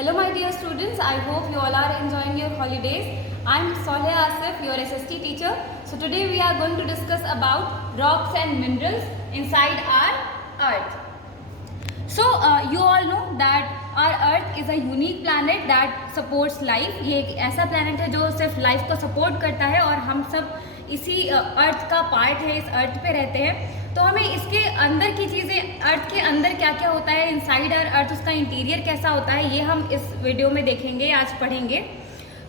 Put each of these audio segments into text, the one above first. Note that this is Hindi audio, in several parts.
Hello my dear students, I hope you all are enjoying your holidays. I am Soleh Asif, your SST teacher. So today we are going to discuss about rocks and minerals inside our earth. So you all know that our earth is a unique planet that supports life. ये एक ऐसा planet है जो सिर्फ life को support करता है और हम सब इसी अर्थ का पार्ट है, इस अर्थ पे रहते हैं. तो हमें इसके अंदर की चीज़ें, अर्थ के अंदर क्या क्या होता है, इनसाइड आवर अर्थ उसका इंटीरियर कैसा होता है, ये हम इस वीडियो में देखेंगे, आज पढ़ेंगे.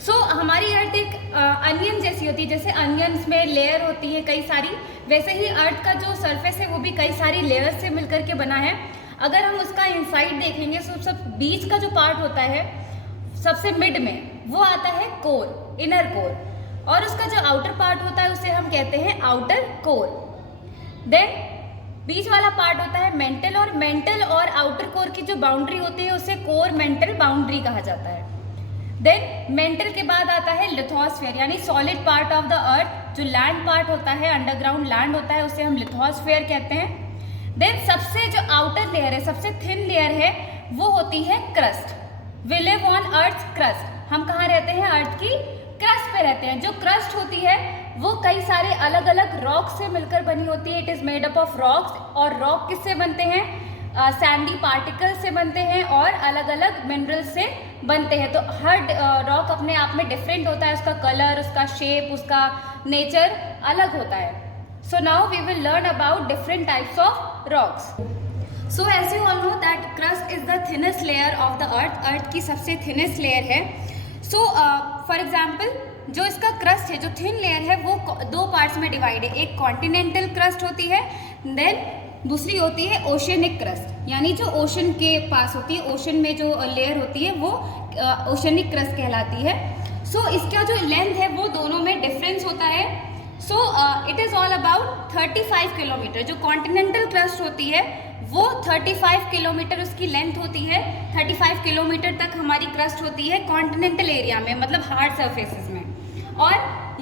सो हमारी अर्थ एक अनियन जैसी होती है. जैसे अनियंस में लेयर होती है कई सारी, वैसे ही अर्थ का जो सरफेस है वो भी कई सारी लेयर से मिलकर के बना है. अगर हम उसका इनसाइड देखेंगे तो सब बीच का जो पार्ट होता है सबसे मिड में वो आता है कोर, इनर कोर, और उसका जो आउटर पार्ट होता है उसे हम कहते हैं आउटर कोर. देन बीच वाला पार्ट होता है मेंटल, और मेंटल और आउटर कोर की जो बाउंड्री होती है उसे कोर मेंटल बाउंड्री कहा जाता है. देन मेंटल के बाद आता है लिथोस्फीयर, यानी solid part of the earth. जो लैंड पार्ट होता है, अंडरग्राउंड लैंड होता है, उसे हम लिथोस्फीयर कहते हैं. देन सबसे जो आउटर लेयर है, सबसे थिन लेयर है, वो होती है crust. We live on earth crust. हम कहाँ रहते हैं? अर्थ की क्रस्ट पे रहते हैं. जो क्रस्ट होती है वो कई सारे अलग अलग रॉक से मिलकर बनी होती है. It is made up of rocks. और रॉक किससे बनते हैं? सैंडी पार्टिकल से बनते हैं और अलग अलग मिनरल से बनते हैं. तो हर रॉक अपने आप में डिफरेंट होता है. उसका कलर, उसका शेप, उसका नेचर अलग होता है. So now we will learn about different types of rocks. So as you all know that crust is the thinnest layer of the earth. Earth की सबसे thinnest layer है. So for example, जो इसका क्रस्ट है, जो थिन लेयर है, वो दो पार्ट्स में डिवाइड है. एक कॉन्टिनेंटल क्रस्ट होती है, देन दूसरी होती है ओशनिक क्रस्ट, यानी जो ओशन के पास होती है, ओशन में जो लेयर होती है वो ओशनिक क्रस्ट कहलाती है. सो इसका जो लेंथ है वो दोनों में डिफरेंस होता है. So it is all about 35 kilometre. जो कॉन्टिनेंटल क्रस्ट होती है वो 35 किलोमीटर उसकी लेंथ होती है. 35 किलोमीटर तक हमारी क्रस्ट होती है कॉन्टिनेंटल एरिया में, मतलब हार्ड सर्फेसिस में. और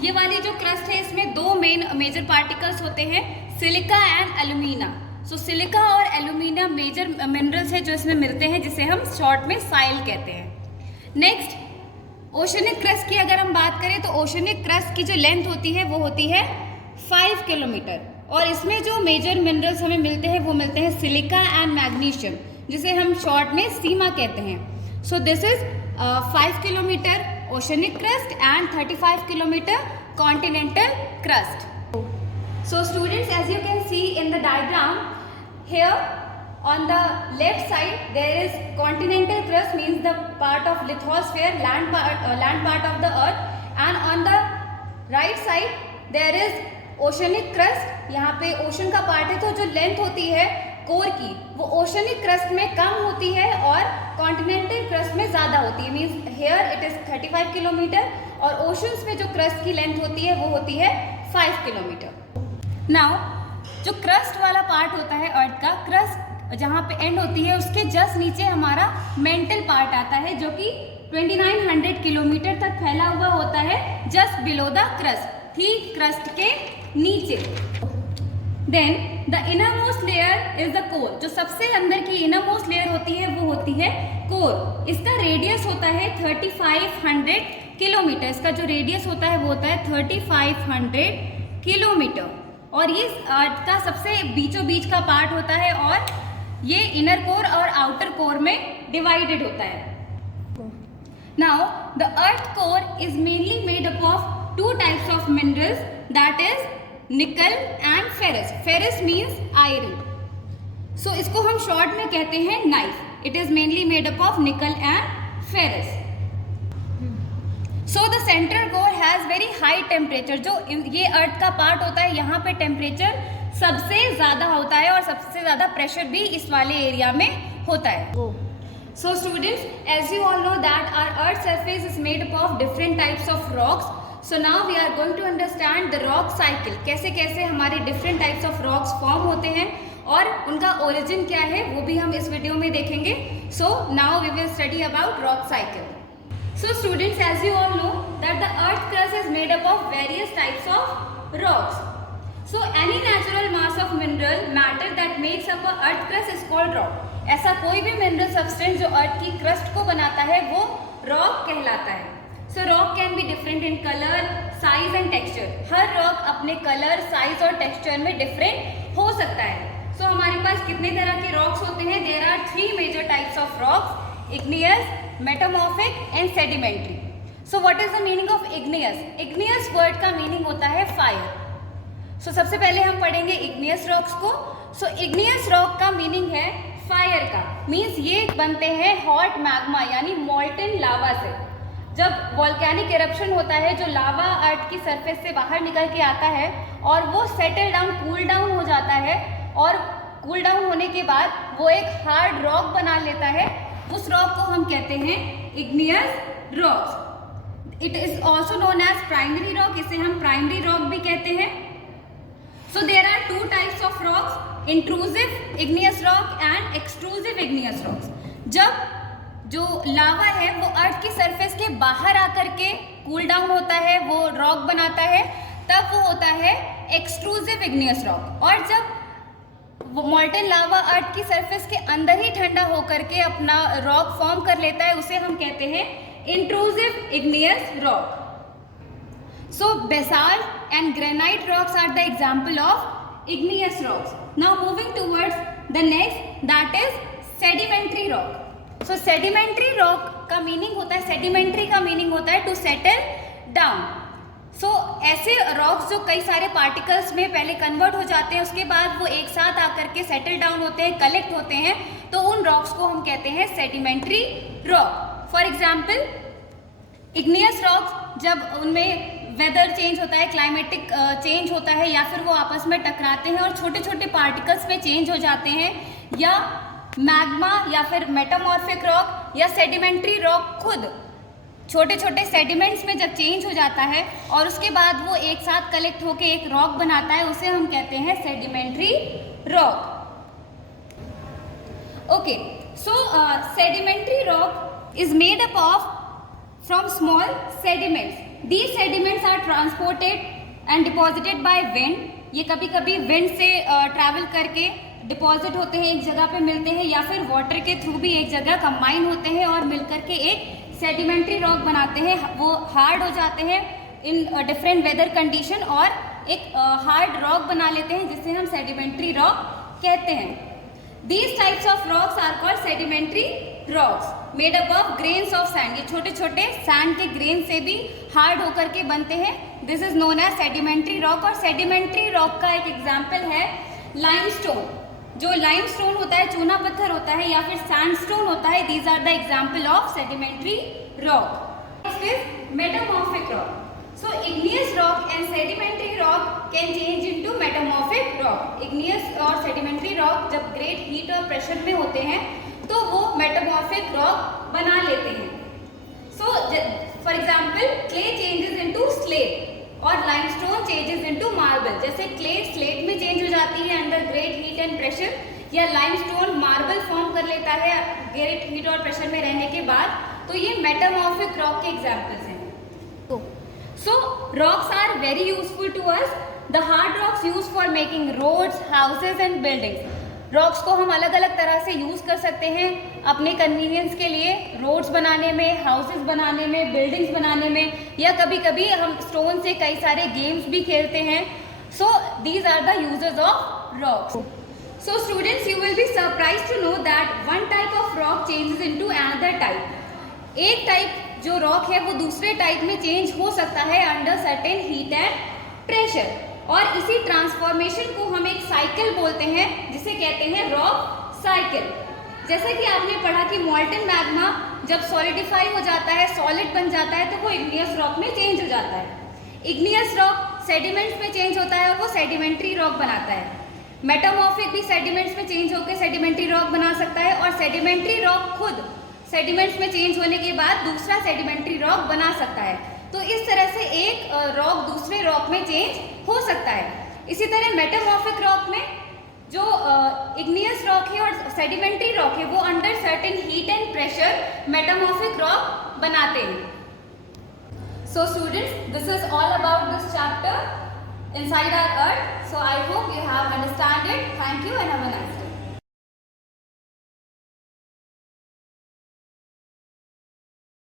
ये वाली जो क्रस्ट है इसमें दो मेजर पार्टिकल्स होते हैं, silica and alumina. So silica और एल्यूमिना मेजर मिनरल्स है जो इसमें मिलते हैं, जिसे हम शॉर्ट में साइल कहते हैं. नेक्स्ट ओशनिक क्रस्ट की अगर हम बात करें तो ओशनिक क्रस्ट की जो लेंथ होती है वो होती है 5 किलोमीटर. और इसमें जो मेजर मिनरल्स हमें मिलते हैं वो मिलते हैं सिलिका एंड मैग्नीशियम, जिसे हम शॉर्ट में सीमा कहते हैं. So this is 5 kilometre oceanic crust and 35 kilometre continental crust. So students, as you can see in the diagram here, on the left side there is continental crust, means the part of lithosphere, land part of the earth, and on the right side there is oceanic crust. यहाँ पे ओशन का पार्ट है, तो जो लेंथ होती है कोर की वो ओशनिक क्रस्ट में कम होती है और कॉन्टिनेंटल क्रस्ट में ज़्यादा होती है. Means here it is 35 kilometre और ओशंस में जो क्रस्ट की लेंथ होती है वो होती है 5 किलोमीटर. नाउ जो क्रस्ट वाला पार्ट होता है अर्थ का, क्रस्ट जहाँ पे एंड होती है उसके जस्ट नीचे हमारा मेंटल पार्ट आता है, जो कि 2900 किलोमीटर तक फैला हुआ होता है, जस्ट बिलो द क्रस्ट, ठीक क्रस्ट के नीचे. Then the innermost layer is the core. जो सबसे अंदर की इनर मोस्ट लेयर होती है वो होती है कोर. इसका रेडियस होता है 3500 किलोमीटर. इसका जो रेडियस होता है वो होता है 3500 किलोमीटर. और ये अर्थ का सबसे बीचों बीच का पार्ट होता है और ये इनर कोर और आउटर कोर में डिवाइडेड होता है. Now the earth core is mainly made up of two types of minerals, that is nickel and ferrous. Ferrous means iron. So इसको हम शॉर्ट में कहते हैं nife. It is mainly made up of nickel and ferrous. So the central core has very high temperature. जो ये अर्थ का पार्ट होता है यहाँ पे टेम्परेचर सबसे ज़्यादा होता है और सबसे ज़्यादा प्रेशर भी इस वाले एरिया में होता है. So students, as you all know that our earth surface is made up of different types of rocks. So now we are going to understand the rock cycle. कैसे कैसे हमारे different types of rocks form होते हैं और उनका ओरिजिन क्या है वो भी हम इस वीडियो में देखेंगे. So now we will study about rock cycle. So students, as you all know that the earth crust is made up of various types of rocks. So any natural mass of mineral matter that makes up a earth crust is called rock. ऐसा कोई भी मिनरल सब्सटेंस जो अर्थ की क्रस्ट को बनाता है वो रॉक कहलाता है। So rock can be different in colour, size and texture. हर रॉक अपने कलर, साइज और टेक्सचर में डिफरेंट हो सकता है। सो हमारे पास कितने तरह के रॉक्स होते हैं? There are 3 major types of rocks, igneous, metamorphic and sedimentary. So what is the meaning of igneous? Igneous word का मीनिंग होता है फायर। सो सबसे पहले हम पढ़ेंगे इग्नियस रॉक्स को। सो इग्नियस रॉक का मीनिंग है फायर का, मीन्स ये बनते हैं हॉट मैग्मा यानी मॉल्टन लावा से। जब वॉल्केनिक इरप्शन होता है, जो लावा अर्थ की सरफेस से बाहर निकल के आता है और वो सेटल डाउन, कूल डाउन हो जाता है, और कूल डाउन होने के बाद वो एक हार्ड रॉक बना लेता है, उस रॉक को हम कहते हैं igneous rocks. It is also known as primary rock, इसे हम प्राइमरी रॉक भी कहते हैं। So there are 2 types of rocks, intrusive igneous rock and extrusive igneous rocks. जब जो लावा है वो अर्थ की सरफेस के बाहर आकर के कूल डाउन होता है, वो रॉक बनाता है, तब वो होता है एक्सट्रूसिव इग्नियस रॉक। और जब वो मॉल्टन लावा अर्थ की सरफेस के अंदर ही ठंडा होकर के अपना रॉक फॉर्म कर लेता है, उसे हम कहते हैं intrusive igneous rock. So basalt and granite rocks are the example of igneous rocks. Now moving towards the next, that is sedimentary rock. So sedimentary rock का मीनिंग होता है, सेडिमेंट्री का मीनिंग होता है टू सेटल डाउन। सो ऐसे रॉक्स जो कई सारे पार्टिकल्स में पहले कन्वर्ट हो जाते हैं, उसके बाद वो एक साथ आकर के सेटल डाउन होते हैं, कलेक्ट होते हैं, तो उन रॉक्स को हम कहते हैं sedimentary rock. For example igneous rocks, जब उनमें वेदर चेंज होता है, क्लाइमेटिक चेंज होता है, या फिर वो आपस में टकराते हैं और छोटे छोटे पार्टिकल्स में चेंज हो जाते हैं, या मैग्मा या फिर मेटामॉर्फिक रॉक या सेडिमेंट्री रॉक खुद छोटे छोटे सेडिमेंट्स में जब चेंज हो जाता है और उसके बाद वो एक साथ कलेक्ट होके एक रॉक बनाता है, उसे हम कहते हैं sedimentary rock. Okay, so sedimentary rock is made up of from small sediments. These sediments are transported and deposited by wind. ये कभी कभी विंड से ट्रैवल करके डिपॉजिट होते हैं, एक जगह पे मिलते हैं, या फिर वाटर के थ्रू भी एक जगह कंबाइन होते हैं और मिलकर के एक सेडिमेंट्री रॉक बनाते हैं। वो हार्ड हो जाते हैं इन डिफरेंट वेदर कंडीशन और एक हार्ड रॉक बना लेते हैं, जिसे हम सेडिमेंट्री रॉक कहते हैं। These types of rocks are called sedimentary rocks made up of grains of sand. ये छोटे छोटे सैंड के ग्रेन से भी हार्ड होकर के बनते हैं। This is known as sedimentary rock। और sedimentary rock का एक एग्जाम्पल है लाइमस्टोन। जो लाइमस्टोन होता है, चूना पत्थर होता है, या फिर सैंडस्टोन होता है, these are the example of sedimentary rock. Next is metamorphic rock. So igneous rock and sedimentary rock can change into metamorphic rock. Igneous और sedimentary rock जब great heat और pressure में होते हैं तो वो metamorphic rock बना लेते हैं। So for example clay changes into slate और limestone changes into marble। जैसे clay slate में change हो जाती है under great heat and pressure, या limestone marble form कर लेता है great heat और pressure में रहने के बाद, तो ये metamorphic rock के examples हैं। So rocks are very useful to us. The hard rocks used for making roads, houses and buildings. Rocks को हम अलग अलग तरह से यूज कर सकते हैं अपने कन्वीनियंस के लिए, रोड्स बनाने में, हाउसेस बनाने में, बिल्डिंग्स बनाने में, या कभी कभी हम स्टोन से कई सारे गेम्स भी खेलते हैं। So these are the uses of rocks. So students, you will be surprised to know that one type of rock changes into another type. एक टाइप जो रॉक है वो दूसरे टाइप में चेंज हो सकता है under certain heat and pressure, और इसी ट्रांसफॉर्मेशन को हम एक साइकिल बोलते हैं, जिसे कहते हैं रॉक साइकिल। जैसे कि आपने पढ़ा कि मॉल्टन मैग्मा जब सॉलिडिफाई हो जाता है, सॉलिड बन जाता है, तो वो इग्नियस रॉक में चेंज हो जाता है। इग्नियस रॉक सेडिमेंट्स में चेंज होता है और वो सेडिमेंट्री रॉक बनाता है। मेटामॉर्फिक भी सेडिमेंट्स में चेंज होकर सेडिमेंट्री रॉक बना सकता है, और सेडिमेंट्री रॉक खुद सेडिमेंट्स में चेंज होने के बाद दूसरा सेडिमेंट्री रॉक बना सकता है। तो इस तरह से एक रॉक दूसरे रॉक में चेंज हो सकता है। इसी तरह मेटामॉर्फिक रॉक में जो इग्नियस रॉक है और सेडिमेंट्री रॉक है, वो under certain heat and pressure metamorphic rock बनाते हैं। So students, this is all about this chapter inside our earth. So I hope you have understood it. Thank you and have a nice day.